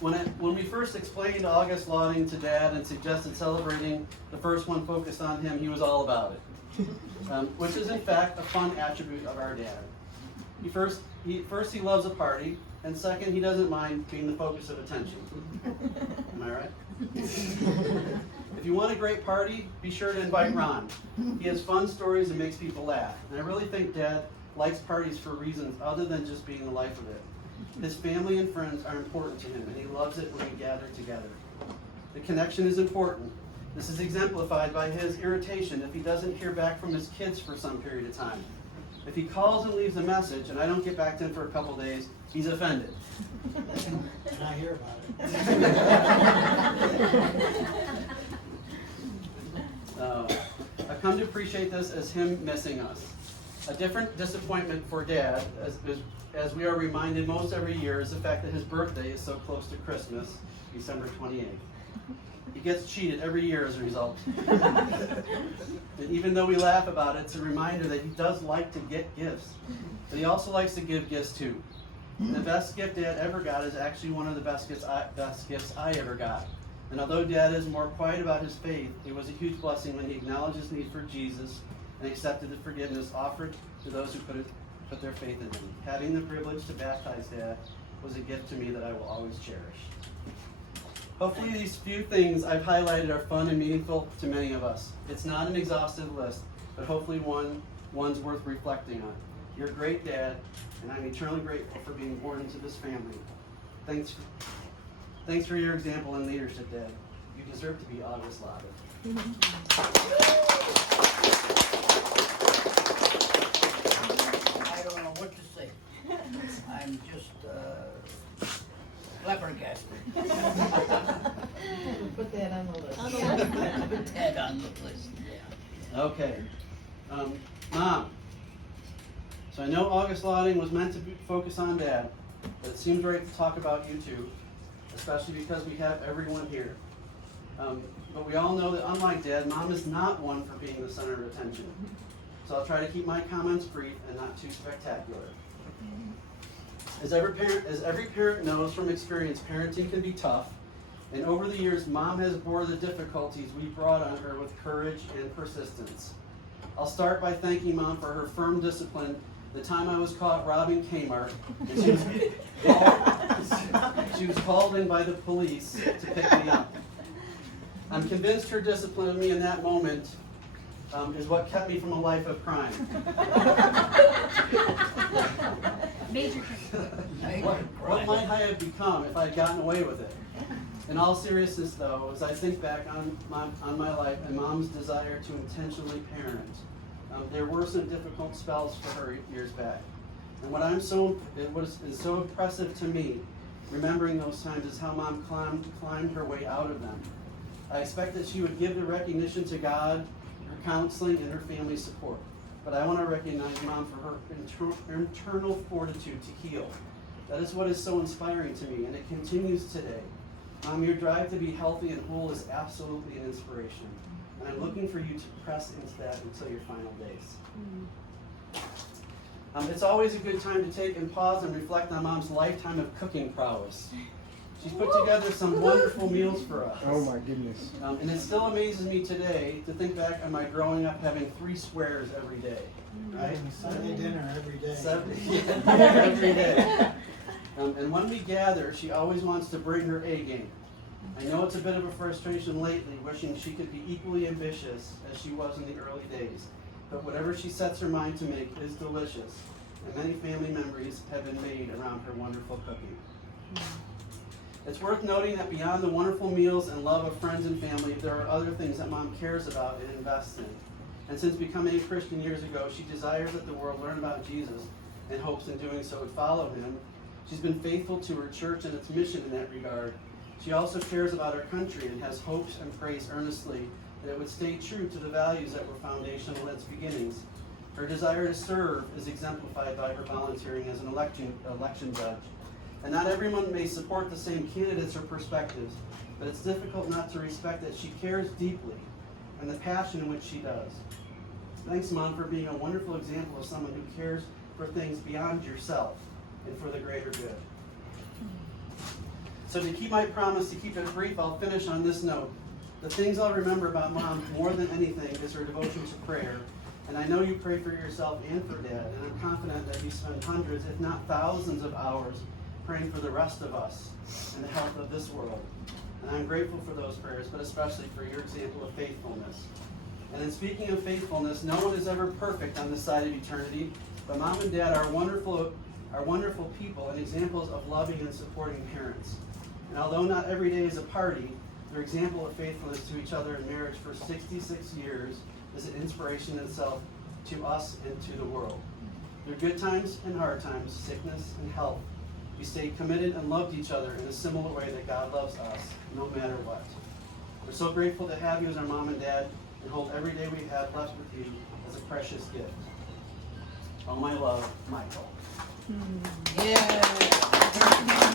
When we first explained Augustlauding to Dad and suggested celebrating the first one focused on him, he was all about it, which is in fact a fun attribute of our dad. He loves a party, and second, he doesn't mind being the focus of attention. Am I right? If you want a great party, be sure to invite Ron. He has fun stories and makes people laugh. And I really think Dad likes parties for reasons other than just being the life of it. His family and friends are important to him, and he loves it when we gather together. The connection is important. This is exemplified by his irritation if he doesn't hear back from his kids for some period of time. If he calls and leaves a message and I don't get back to him for a couple days, he's offended. And I hear about it. I've come to appreciate this as him missing us. A different disappointment for Dad, as we are reminded most every year, is the fact that his birthday is so close to Christmas, December 28th. He gets cheated every year as a result. And even though we laugh about it, it's a reminder that he does like to get gifts. But he also likes to give gifts too. And the best gift Dad ever got is actually one of the best gifts I ever got. And although Dad is more quiet about his faith, it was a huge blessing when he acknowledged his need for Jesus and accepted the forgiveness offered to those who put their faith in him. Having the privilege to baptize Dad was a gift to me that I will always cherish. Hopefully these few things I've highlighted are fun and meaningful to many of us. It's not an exhaustive list, but hopefully one's worth reflecting on. You're a great dad, and I'm eternally grateful for being born into this family. Thanks for your example and leadership, Dad. You deserve to be Augustlauding. I don't know what to say. I'm just flabbergasted. Put that on the list. Put that on the list, yeah. Okay. Mom. So I know Augustlauding was meant to focus on Dad, but it seems right to talk about you too, especially because we have everyone here. But we all know that unlike Dad, Mom is not one for being the center of attention. So I'll try to keep my comments brief and not too spectacular. As every parent knows from experience, parenting can be tough, and over the years, Mom has bore the difficulties we brought on her with courage and persistence. I'll start by thanking Mom for her firm discipline the time I was caught robbing Kmart, and she was called in by the police to pick me up. I'm convinced her discipline of me in that moment is what kept me from a life of crime. Major What might I have become if I had gotten away with it? In all seriousness, though, as I think back on my life and Mom's desire to intentionally parent, there were some difficult spells for her years back. And what is so impressive to me, remembering those times, is how Mom climbed her way out of them. I expect that she would give the recognition to God, her counseling, and her family support. But I want to recognize Mom for her internal fortitude to heal. That is what is so inspiring to me, and it continues today. Mom, your drive to be healthy and whole is absolutely an inspiration. And I'm looking for you to press into that until your final days. It's always a good time to take and pause and reflect on Mom's lifetime of cooking prowess. She's put together some wonderful meals for us. Oh my goodness. And it still amazes me today to think back on my growing up having 3 squares every day. Right? Sunday dinner every day. Every day. And when we gather, she always wants to bring her A game. I know it's a bit of a frustration lately, wishing she could be equally ambitious as she was in the early days. But whatever she sets her mind to make is delicious, and many family memories have been made around her wonderful cooking. It's worth noting that beyond the wonderful meals and love of friends and family, there are other things that Mom cares about and invests in. And since becoming a Christian years ago, she desires that the world learn about Jesus and hopes in doing so would follow him. She's been faithful to her church and its mission in that regard. She also cares about our country and has hopes and prays earnestly that it would stay true to the values that were foundational at its beginnings. Her desire to serve is exemplified by her volunteering as an election judge. And not everyone may support the same candidates or perspectives, but it's difficult not to respect that she cares deeply and the passion in which she does. Thanks, Mom, for being a wonderful example of someone who cares for things beyond yourself and for the greater good. So to keep my promise, to keep it brief, I'll finish on this note. The things I'll remember about Mom more than anything is her devotion to prayer. And I know you pray for yourself and for Dad, and I'm confident that you spend hundreds, if not thousands of hours praying for the rest of us and the health of this world. And I'm grateful for those prayers, but especially for your example of faithfulness. And in speaking of faithfulness, no one is ever perfect on this side of eternity, but Mom and Dad are wonderful people and examples of loving and supporting parents. And although not every day is a party, their example of faithfulness to each other in marriage for 66 years is an inspiration in itself to us and to the world. Through good times and hard times, sickness and health, we stayed committed and loved each other in a similar way that God loves us, no matter what. We're so grateful to have you as our Mom and Dad, and hold every day we have left with you as a precious gift. All my love, Michael. Yeah.